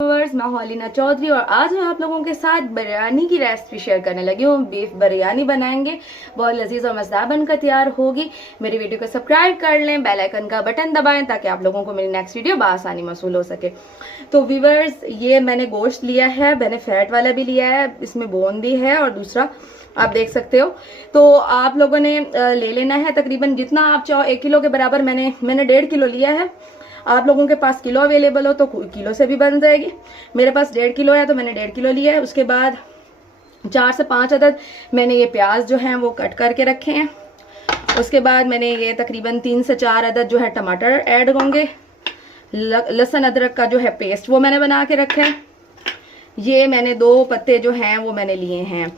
मैं हौलिना चौधरी और आज मैं आप लोगों के साथ बिरयानी की रेसिपी शेयर करने लगी हूँ। बीफ बिरयानी बनाएंगे, बहुत लजीज और मज़ेदार बनकर तैयार होगी। मेरी वीडियो को सब्सक्राइब कर लें, बेल आइकन का बटन दबाएं ताकि आप लोगों को मेरी नेक्स्ट वीडियो बआसानी मौसूल हो सके। तो व्यूअर्स, ये मैंने गोश्त लिया है, मैंने फैट वाला भी लिया है, इसमें बोन भी है और दूसरा आप देख सकते हो। तो आप लोगों ने ले लेना है तकरीबन जितना आप चाहो। 1 किलो के बराबर मैंने 1.5 किलो लिया है। आप लोगों के पास किलो अवेलेबल हो तो किलो से भी बन जाएगी। मेरे पास 1.5 किलो है तो मैंने 1.5 किलो लिया है। उसके बाद 4 से 5 अदद मैंने ये प्याज जो हैं वो कट करके रखे हैं। उसके बाद मैंने ये तकरीबन 3 से 4 अदद जो है टमाटर ऐड होंगे। लहसुन अदरक का जो है पेस्ट वो मैंने बना के रखा है। ये मैंने 2 पत्ते जो हैं वो मैंने लिए हैं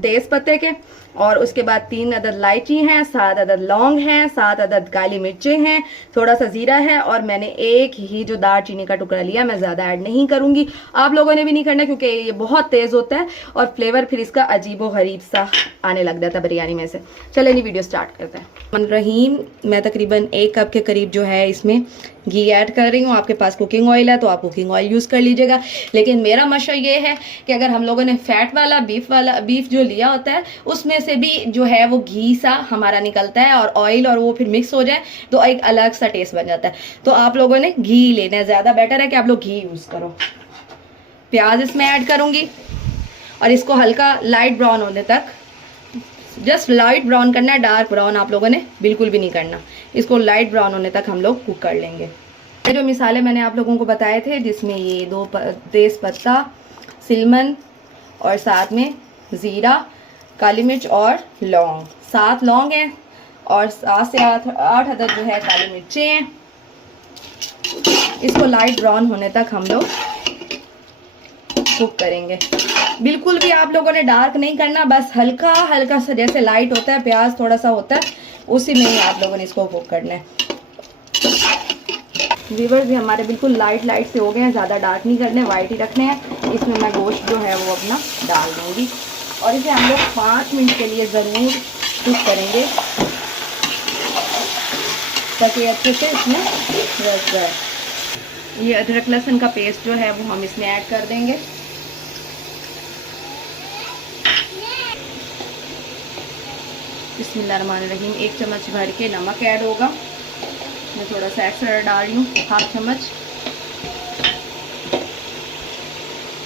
तेज पत्ते के। और उसके बाद 3 अदद इलायची हैं, 7 अदद लौंग हैं, 7 अदद काली मिर्चें हैं, थोड़ा सा जीरा है और मैंने एक ही जो दालचीनी का टुकड़ा लिया। मैं ज़्यादा ऐड नहीं करूंगी, आप लोगों ने भी नहीं करना क्योंकि ये बहुत तेज़ होता है और फ्लेवर फिर इसका अजीबो गरीब सा आने लग जाता है बिरयानी में से। चलिए नहीं, वीडियो स्टार्ट करते हैं। रहीम, मैं तकरीबन 1 कप के करीब जो है इसमें घी ऐड कर रही हूँ। आपके पास कुकिंग ऑयल है तो आप कुकिंग ऑयल यूज़ कर लीजिएगा, लेकिन मेरा मशवरा ये है कि अगर हम लोगों ने फैट वाला बीफ जो लिया होता है उसमें से भी जो है वो घी सा हमारा निकलता है और ऑयल और वो फिर मिक्स हो जाए तो एक अलग सा टेस्ट बन जाता है। तो आप लोगों ने घी लेना है, ज़्यादा बेटर है कि आप लोग घी यूज़ करो। प्याज इसमें ऐड करूँगी और इसको हल्का लाइट ब्राउन होने तक, जस्ट लाइट ब्राउन करना है, डार्क ब्राउन आप लोगों ने बिल्कुल भी नहीं करना। इसको लाइट ब्राउन होने तक हम लोग कुक कर लेंगे। ये जो मिसाले मैंने आप लोगों को बताए थे, जिसमें ये 2 तेज पत्ता, सिलमन और साथ में ज़ीरा, काली मिर्च और लौंग, 7 लौंग हैं और 7 से 8 अदद जो है काली मिर्चें हैं। इसको लाइट ब्राउन होने तक हम लोग कुक करेंगे। बिल्कुल भी आप लोगों ने डार्क नहीं करना, बस हल्का हल्का सा जैसे लाइट होता है प्याज थोड़ा सा होता है उसी में ही आप लोगों ने इसको कुक करना है। व्यूअर्स भी हमारे बिल्कुल लाइट से हो गए हैं, ज़्यादा डार्क नहीं करने, वाइट ही रखने हैं। इसमें मैं गोश्त जो है वो अपना डाल दूँगी और इसे हम लोग 5 मिनट के लिए ज़रूर कुक करेंगे ताकि अच्छे से इसमें रच जाए। ये अदरक लहसुन का पेस्ट जो है वो हम इसमें ऐड कर देंगे। बिस्मिल्लाहिर्रहमानिर्रहीम। 1 चम्मच भर के नमक ऐड होगा, मैं थोड़ा सा एक्स्ट्रा डाल रही हूँ, 1/2 चम्मच।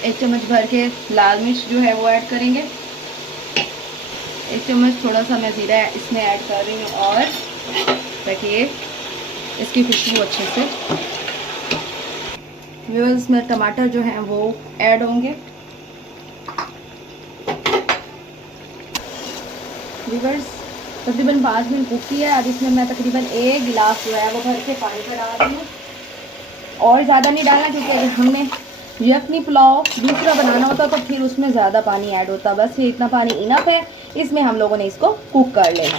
1 चम्मच भर के लाल मिर्च जो है वो ऐड करेंगे। 1 चम्मच थोड़ा सा मैं ज़ीरा इसमें ऐड कर रही हूँ और देखिए इसकी खुशबू अच्छे से। व्यूअर्स में टमाटर जो हैं वो ऐड होंगे। व्यूअर्स तकरीबन 5 मिनट कुक किया है। अब इसमें मैं तकरीबन 1 गिलास जो है वो भर के पानी का डाल रही हूँ और ज़्यादा नहीं डालना क्योंकि अगर हमने यखनी पुलाव दूसरा बनाना होता तो फिर उसमें ज़्यादा पानी ऐड होता। बस ये इतना पानी इनफ है, इसमें हम लोगों ने इसको कुक कर लेना।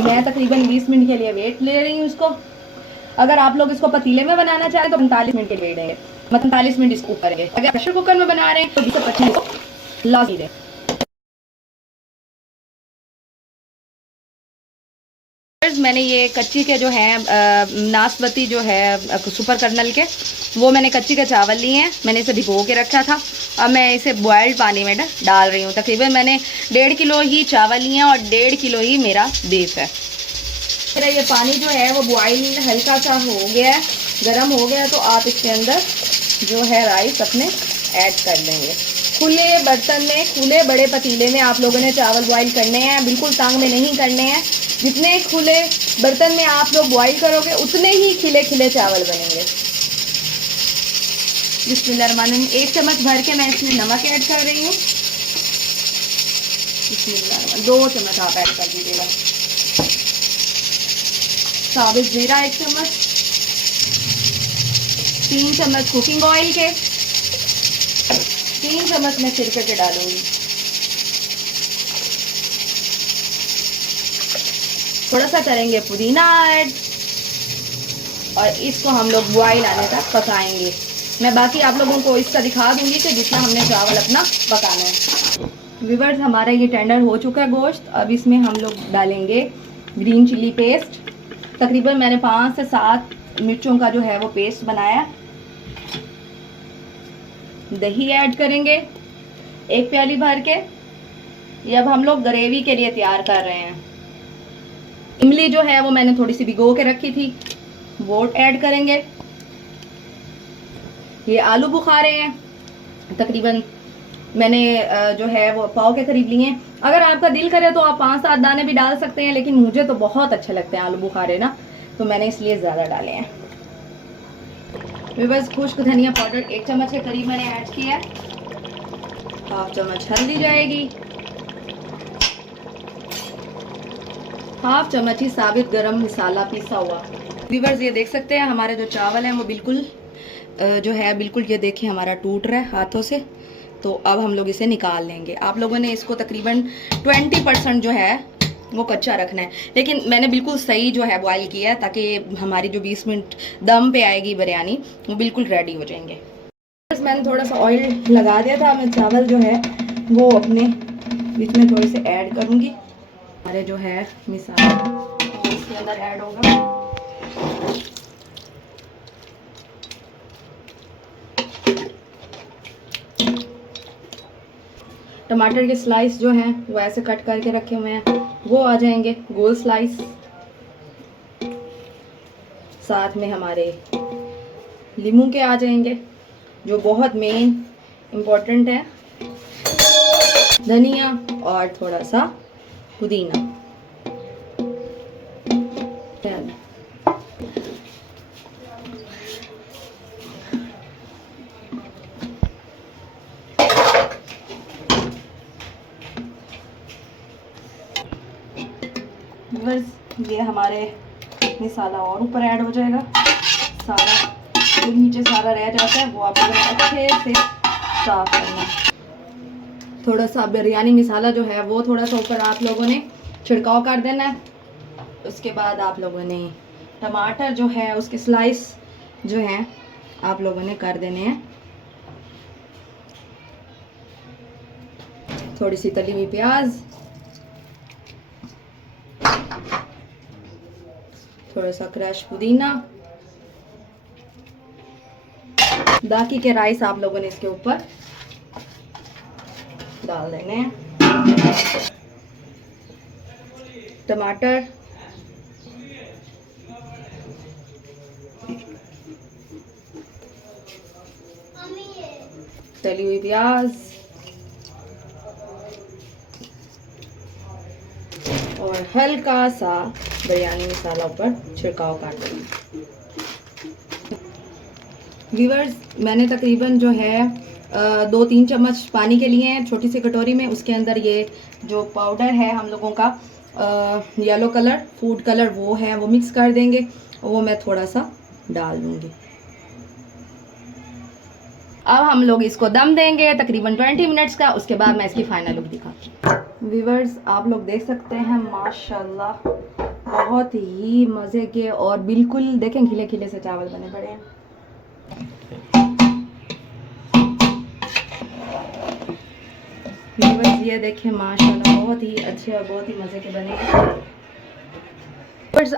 मैं तकरीबन 20 मिनट के लिए वेट ले रही हूँ इसको। अगर आप लोग इसको पतीले में बनाना चाहें तो 45 मिनट के लिए वेट देंगे, मतलब 45 मिनट इसको कुक करेंगे। अगर प्रेशर कुकर में बना रहे हैं तो 20 से 25 लाज़मी दें। मैंने ये कच्ची के जो है नाशपाती जो है सुपर कर्नल के, वो मैंने कच्ची के चावल लिए हैं। मैंने इसे भिगो के रखा था। अब मैं इसे बॉयल्ड पानी में डाल रही हूँ। तकरीबन मैंने 1.5 किलो ही चावल लिए हैं और 1.5 किलो ही मेरा बीफ है। मेरा ये पानी जो है वो बॉयल हल्का सा हो गया है, गर्म हो गया, तो आप इसके अंदर जो है राइस अपने ऐड कर देंगे। खुले बर्तन में, खुले बड़े पतीले में आप लोगों ने चावल बॉयल करने हैं, बिल्कुल तंग में नहीं करने हैं। जितने खुले बर्तन में आप लोग बॉईल करोगे उतने ही खिले खिले चावल बनेंगे। बिस्मिल्लाहिर्रहमानिर्रहीम। 1 चम्मच भर के मैं इसमें नमक ऐड कर रही हूँ। बिस्मिल्लाह, 2 चम्मच आप ऐड कर दीजिएगा। साबित जीरा 1 चम्मच, 3 चम्मच कुकिंग ऑयल के, 3 चम्मच मैं सिरके के डालूंगी। थोड़ा सा करेंगे पुदीना ऐड और इसको हम लोग बॉईल आने तक पकाएंगे। मैं बाकी आप लोगों को इसका दिखा दूंगी कि जितना हमने चावल अपना पकाना है। व्यूअर्स, हमारा ये टेंडर हो चुका है गोश्त। अब इसमें हम लोग डालेंगे ग्रीन चिली पेस्ट। तकरीबन मैंने 5 से 7 मिर्चों का जो है वो पेस्ट बनाया। दही ऐड करेंगे 1 प्याली भर के। ये अब हम लोग ग्रेवी के लिए तैयार कर रहे हैं। इमली जो है वो मैंने थोड़ी सी भिगो के रखी थी, वो ऐड करेंगे। ये आलू बुखारे हैं, तकरीबन मैंने जो है वो पाव के करीब लिए हैं। अगर आपका दिल करे तो आप 5-7 दाने भी डाल सकते हैं, लेकिन मुझे तो बहुत अच्छे लगते हैं आलू बुखारे ना, तो मैंने इसलिए ज़्यादा डाले हैं। बस खुश्क धनिया पाउडर 1 चम्मच के करीब मैंने ऐड किया है। 1/2 चम्मच हल्दी जाएगी, 1/2 चम्मच ही साबित गरम मसाला पिसा हुआ। व्यूअर्स ये देख सकते हैं हमारे जो चावल हैं वो बिल्कुल जो है बिल्कुल ये देखिए हमारा टूट रहा है हाथों से। तो अब हम लोग इसे निकाल लेंगे। आप लोगों ने इसको तकरीबन 20% जो है वो कच्चा रखना है, लेकिन मैंने बिल्कुल सही जो है बॉयल किया है ताकि हमारी जो 20 मिनट दम पे आएगी बिरयानी वो बिल्कुल रेडी हो जाएंगे। बस मैंने थोड़ा सा ऑयल लगा दिया था, मैं चावल जो है वो अपने बीच में थोड़े से ऐड करूँगी। हमारे जो है मिसाला वो इसके अंदर ऐड होगा। टमाटर के स्लाइस जो हैं वो ऐसे कट करके रखे हुए हैं, वो आ जाएंगे गोल स्लाइस। साथ में हमारे लीमू के आ जाएंगे जो बहुत मेन इम्पोर्टेंट है, धनिया और थोड़ा सा पुदीना। बस ये हमारे मसाला और ऊपर ऐड हो जाएगा। सारा जो नीचे सारा रह जाता है वो आप अच्छे से साफ करना। थोड़ा सा बिरयानी मसाला जो है वो थोड़ा सा ऊपर आप लोगों ने छिड़काव कर देना है। उसके बाद आप लोगों ने टमाटर जो है उसके स्लाइस जो हैं आप लोगों ने कर देने हैं। थोड़ी सी तली हुई प्याज, थोड़ा सा क्रश पुदीना, बाकी के राइस आप लोगों ने इसके ऊपर डाल देने हैं। टमाटर, तली हुई प्याज और हल्का सा बिरयानी मसाला ऊपर छिड़काव कर देंगे। व्यूअर्स मैंने तकरीबन जो है 2-3 चम्मच पानी के लिए हैं छोटी सी कटोरी में। उसके अंदर ये जो पाउडर है हम लोगों का येलो कलर फूड कलर वो है वो मिक्स कर देंगे, वो मैं थोड़ा सा डाल दूंगी। अब हम लोग इसको दम देंगे तकरीबन 20 मिनट्स का। उसके बाद मैं इसकी फाइनल लुक दिखाती हूँ। व्यूअर्स आप लोग देख सकते हैं माशाल्लाह बहुत ही मज़े के और बिल्कुल देखें खिले खिले से चावल बने पड़े हैं। व्यूअर्स ये देखें माशाल्लाह बहुत ही अच्छे और बहुत ही मज़े के बने हैं।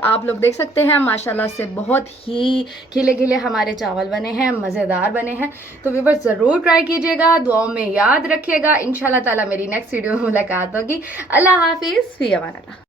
आप लोग देख सकते हैं माशाल्लाह से बहुत ही खिले खिले हमारे चावल बने हैं, मज़ेदार बने हैं। तो व्यूअर्स ज़रूर ट्राई कीजिएगा, दुआओं में याद रखिएगा। इंशाल्लाह ताला मेरी नेक्स्ट वीडियो में मुलाकात होगी। अल्लाह हाफिज़, फ़ी अमान अल्लाह।